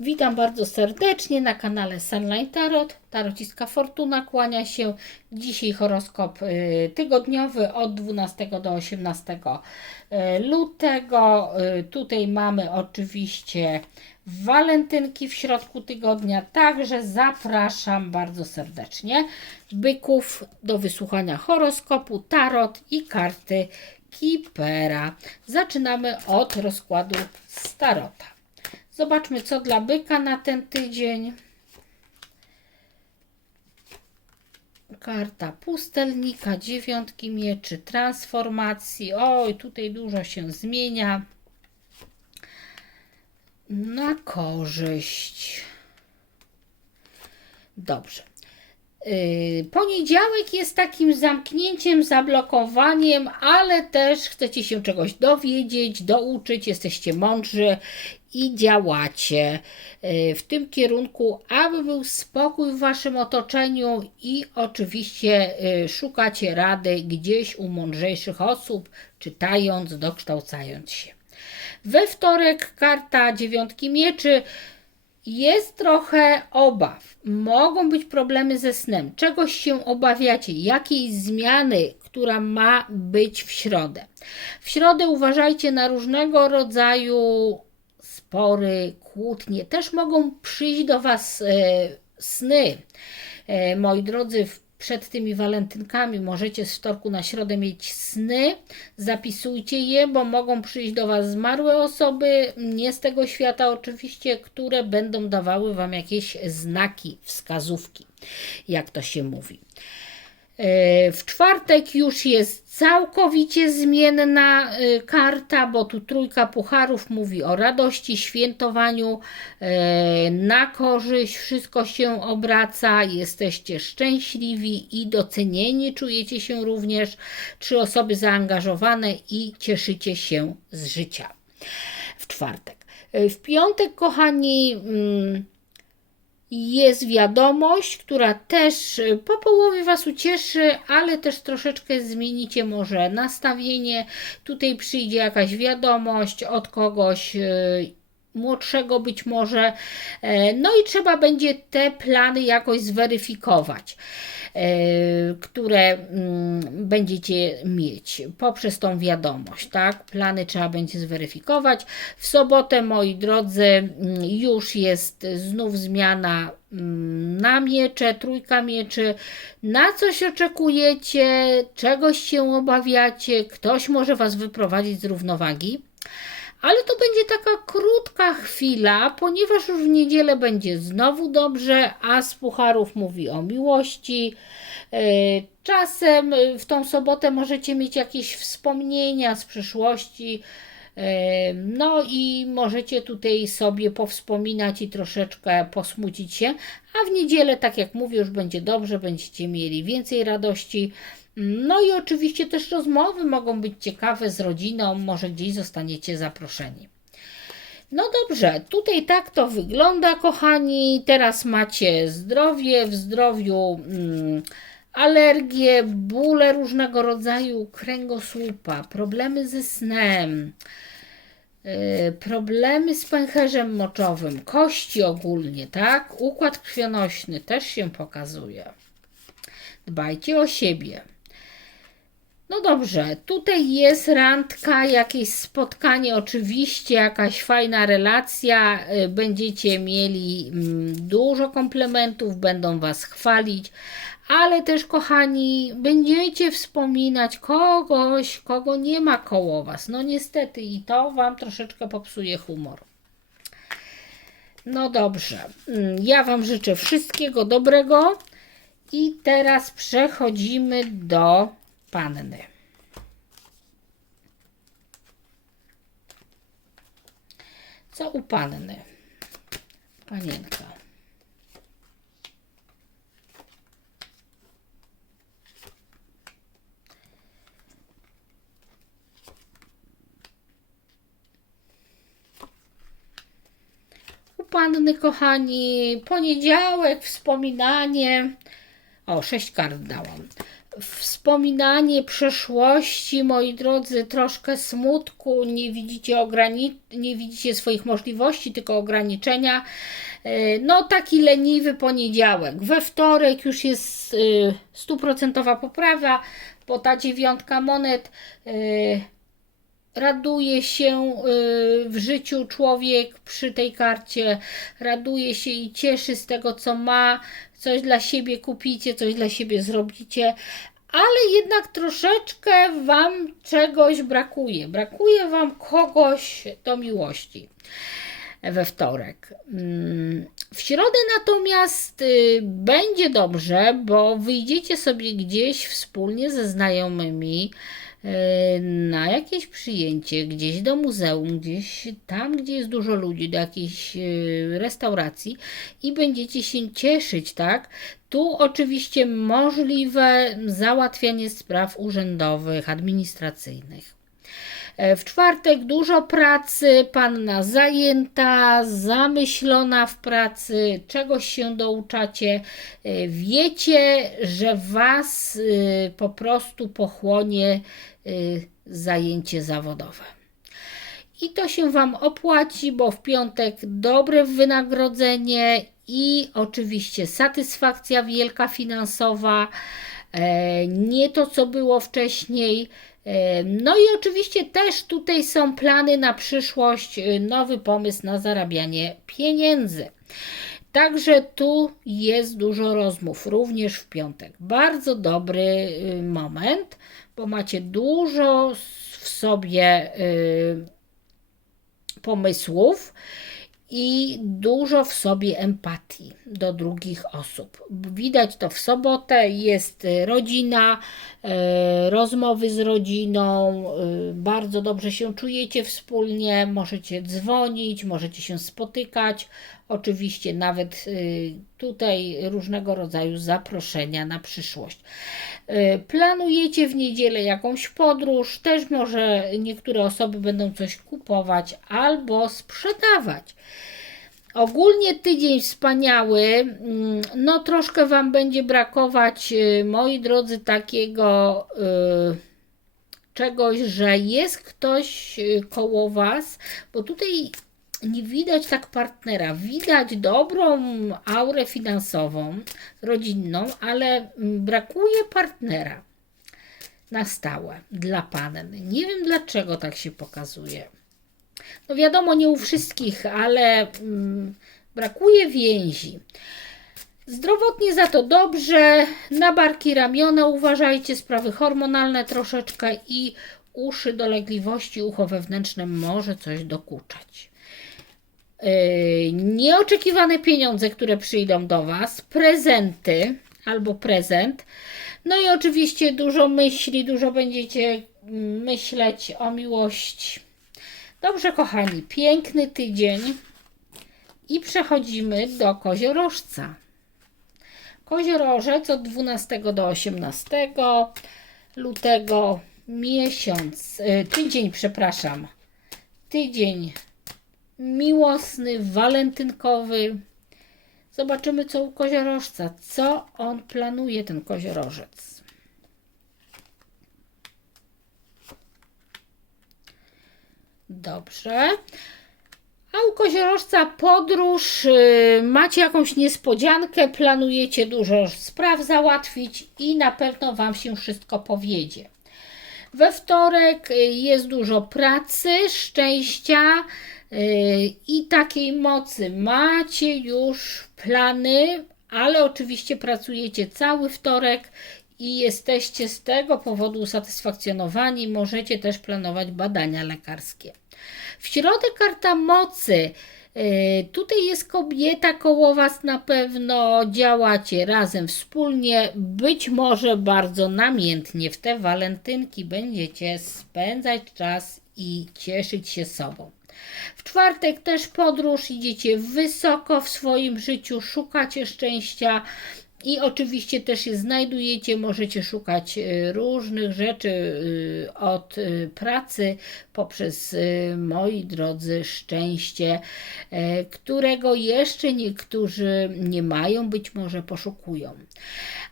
Witam bardzo serdecznie na kanale Sunlight Tarot. Tarociska Fortuna kłania się. Dzisiaj horoskop y, tygodniowy od 12 do 18 y, lutego. Y, Tutaj mamy oczywiście walentynki w środku tygodnia, także zapraszam bardzo serdecznie byków do wysłuchania horoskopu, tarot i karty Kipera. Zaczynamy od rozkładu z tarota. Zobaczmy, co dla byka na ten tydzień. Karta pustelnika, dziewiątki mieczy, transformacji. Oj, tutaj dużo się zmienia. Na korzyść. Dobrze. Yy, Poniedziałek jest takim zamknięciem, zablokowaniem, ale też chcecie się czegoś dowiedzieć, douczyć, jesteście mądrzy i działacie yy, w tym kierunku, aby był spokój w waszym otoczeniu i oczywiście yy, szukacie rady gdzieś u mądrzejszych osób, czytając, dokształcając się. We wtorek karta dziewiątki mieczy jest trochę obaw. Mogą być problemy ze snem. Czegoś się obawiacie, jakiejś zmiany, która ma być w środę. W środę uważajcie na różnego rodzaju spory, kłótnie. Też mogą przyjść do Was e, sny. E, moi drodzy, w przed tymi walentynkami możecie z wtorku na środę mieć sny. Zapisujcie je, bo mogą przyjść do Was zmarłe osoby, nie z tego świata oczywiście, które będą dawały Wam jakieś znaki, wskazówki, jak to się mówi. E, W czwartek już jest całkowicie zmienna e, karta, bo tu trójka pucharów mówi o radości, świętowaniu, e, na korzyść, wszystko się obraca, jesteście szczęśliwi i docenieni, czujecie się również, trzy osoby zaangażowane i cieszycie się z życia w czwartek. W piątek, kochani, mm, jest wiadomość, która też y, po połowie Was ucieszy, ale też troszeczkę zmienicie może nastawienie. Tutaj przyjdzie jakaś wiadomość od kogoś y, młodszego być może. E, No i trzeba będzie te plany jakoś zweryfikować, e, które mm, będziecie mieć poprzez tą wiadomość, tak? Plany trzeba będzie zweryfikować. W sobotę, moi drodzy, mm, już jest znów zmiana mm, na miecze, trójka mieczy. Na coś oczekujecie, czegoś się obawiacie, ktoś może Was wyprowadzić z równowagi. Ale to będzie taka krótka chwila, ponieważ już w niedzielę będzie znowu dobrze, a z pucharów mówi o miłości. E, Czasem e, w tą sobotę możecie mieć jakieś wspomnienia z przeszłości. E, No i możecie tutaj sobie powspominać i troszeczkę posmucić się, a w niedzielę, tak jak mówię, już będzie dobrze, będziecie mieli więcej radości. No i oczywiście też rozmowy mogą być ciekawe z rodziną, może gdzieś zostaniecie zaproszeni. No dobrze, tutaj tak to wygląda, kochani. Teraz macie zdrowie, w zdrowiu mm, alergie, bóle różnego rodzaju kręgosłupa, problemy ze snem, yy, problemy z pęcherzem moczowym, kości ogólnie, tak? Układ krwionośny też się pokazuje. Dbajcie o siebie. No dobrze, tutaj jest randka, jakieś spotkanie, oczywiście, jakaś fajna relacja. y, Będziecie mieli mm, dużo komplementów, będą Was chwalić, ale też, kochani, będziecie wspominać kogoś, kogo nie ma koło Was. No niestety, i to Wam troszeczkę popsuje humor. No dobrze, mm, ja Wam życzę wszystkiego dobrego. I teraz przechodzimy do panny. Co u panny? Panienka. Panny, kochani, poniedziałek, wspominanie. O, sześć kart dałam. Wspominanie przeszłości, moi drodzy, troszkę smutku, nie widzicie, ograni- nie widzicie swoich możliwości, tylko ograniczenia. E, No, taki leniwy poniedziałek. We wtorek już jest y, stuprocentowa poprawa, bo ta dziewiątka monet y, raduje się y, w życiu człowiek przy tej karcie, raduje się i cieszy z tego, co ma, coś dla siebie kupicie, coś dla siebie zrobicie, ale jednak troszeczkę Wam czegoś brakuje. Brakuje Wam kogoś do miłości we wtorek. Mm, W środę natomiast y, będzie dobrze, bo wyjdziecie sobie gdzieś wspólnie ze znajomymi na jakieś przyjęcie, gdzieś do muzeum, gdzieś tam, gdzie jest dużo ludzi, do jakiejś y, restauracji i będziecie się cieszyć, tak? Tu oczywiście możliwe załatwianie spraw urzędowych, administracyjnych. E, W czwartek dużo pracy, panna zajęta, zamyślona w pracy, czegoś się douczacie. E, Wiecie, że was e, po prostu pochłonie e, zajęcie zawodowe. I to się Wam opłaci, bo w piątek dobre wynagrodzenie i oczywiście satysfakcja wielka finansowa, e, nie to co było wcześniej. E, No i oczywiście też tutaj są plany na przyszłość, e, nowy pomysł na zarabianie pieniędzy. Także tu jest dużo rozmów, również w piątek. Bardzo dobry y, moment, bo macie dużo w sobie y, pomysłów i dużo w sobie empatii do drugich osób. Widać to w sobotę, jest y, rodzina, y, rozmowy z rodziną, y, bardzo dobrze się czujecie wspólnie, możecie dzwonić, możecie się spotykać. Oczywiście nawet tutaj różnego rodzaju zaproszenia na przyszłość. Planujecie w niedzielę jakąś podróż, też może niektóre osoby będą coś kupować albo sprzedawać. Ogólnie tydzień wspaniały. Mm, No, troszkę Wam będzie brakować, y, moi drodzy, takiego y, czegoś, że jest ktoś y, koło Was, bo tutaj nie widać tak partnera. Widać dobrą aurę finansową, rodzinną, ale mm, brakuje partnera na stałe dla panem. Nie wiem dlaczego tak się pokazuje. No wiadomo, nie u wszystkich, ale mm, brakuje więzi. Zdrowotnie za to dobrze, na barki, ramiona uważajcie, sprawy hormonalne troszeczkę i uszy, dolegliwości, ucho wewnętrzne może coś dokuczać. Yy, nieoczekiwane pieniądze, które przyjdą do Was, prezenty albo prezent. No i oczywiście dużo myśli, dużo będziecie mm, myśleć o miłości. Dobrze, kochani, piękny tydzień i przechodzimy do koziorożca. Koziorożec od 12 do 18 lutego miesiąc, y, tydzień, przepraszam, tydzień miłosny, walentynkowy. Zobaczymy, co u koziorożca, co on planuje, ten koziorożec. Dobrze. A u koziorożca podróż, y, macie jakąś niespodziankę, planujecie dużo spraw załatwić i na pewno Wam się wszystko powiedzie. We wtorek y, jest dużo pracy, szczęścia y, i takiej mocy. Macie już plany, ale oczywiście pracujecie cały wtorek i jesteście z tego powodu usatysfakcjonowani. Możecie też planować badania lekarskie. W środę karta mocy. Yy, Tutaj jest kobieta koło Was na pewno, działacie razem wspólnie, być może bardzo namiętnie w te walentynki będziecie spędzać czas i cieszyć się sobą. W czwartek też podróż, idziecie wysoko w swoim życiu, szukacie szczęścia I oczywiście też je znajdujecie, możecie szukać y, różnych rzeczy y, od y, pracy poprzez, moi drodzy, szczęście, którego jeszcze niektórzy nie mają, być może poszukują.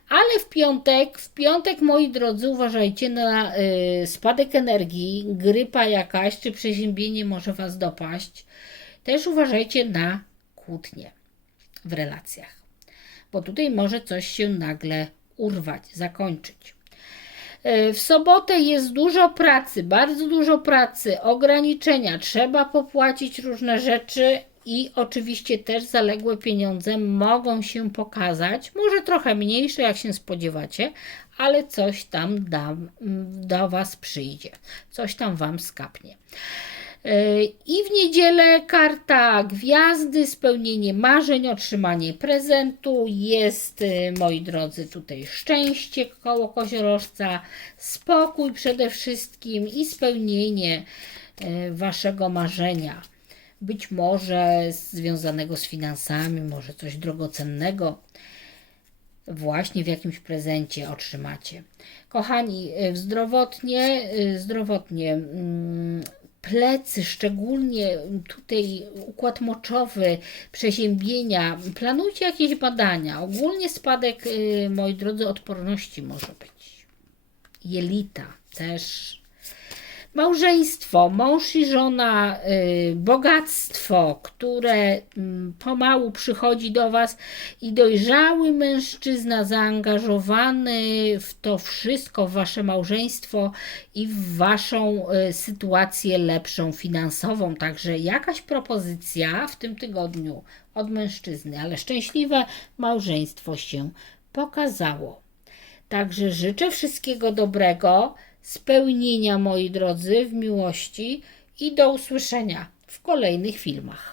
Ale w piątek, w piątek, moi drodzy, uważajcie na spadek energii, grypa jakaś czy przeziębienie może Was dopaść. Też uważajcie na kłótnie w relacjach, bo tutaj może coś się nagle urwać, zakończyć. E, W sobotę jest dużo pracy, bardzo dużo pracy, ograniczenia, trzeba popłacić różne rzeczy i oczywiście też zaległe pieniądze mogą się pokazać, może trochę mniejsze jak się spodziewacie, ale coś tam da, do Was przyjdzie, coś tam Wam skapnie. E, I w niedzielę karta gwiazdy, spełnienie marzeń, otrzymanie prezentu. Jest, e, moi drodzy, tutaj szczęście koło koziorożca, spokój przede wszystkim i spełnienie e, waszego marzenia. Być może związanego z finansami, może coś drogocennego właśnie w jakimś prezencie otrzymacie. Kochani, zdrowotnie, zdrowotnie mm, plecy, szczególnie tutaj układ moczowy, przeziębienia, planujcie jakieś badania. Ogólnie spadek, y, moi drodzy, odporności może być. Jelita też Małżeństwo, mąż i żona, y, bogactwo, które mm, pomału przychodzi do Was i dojrzały mężczyzna zaangażowany w to wszystko, w Wasze małżeństwo i w Waszą y, sytuację lepszą finansową. Także jakaś propozycja w tym tygodniu od mężczyzny, ale szczęśliwe małżeństwo się pokazało. Także życzę wszystkiego dobrego, spełnienia, moi drodzy, w miłości i do usłyszenia w kolejnych filmach.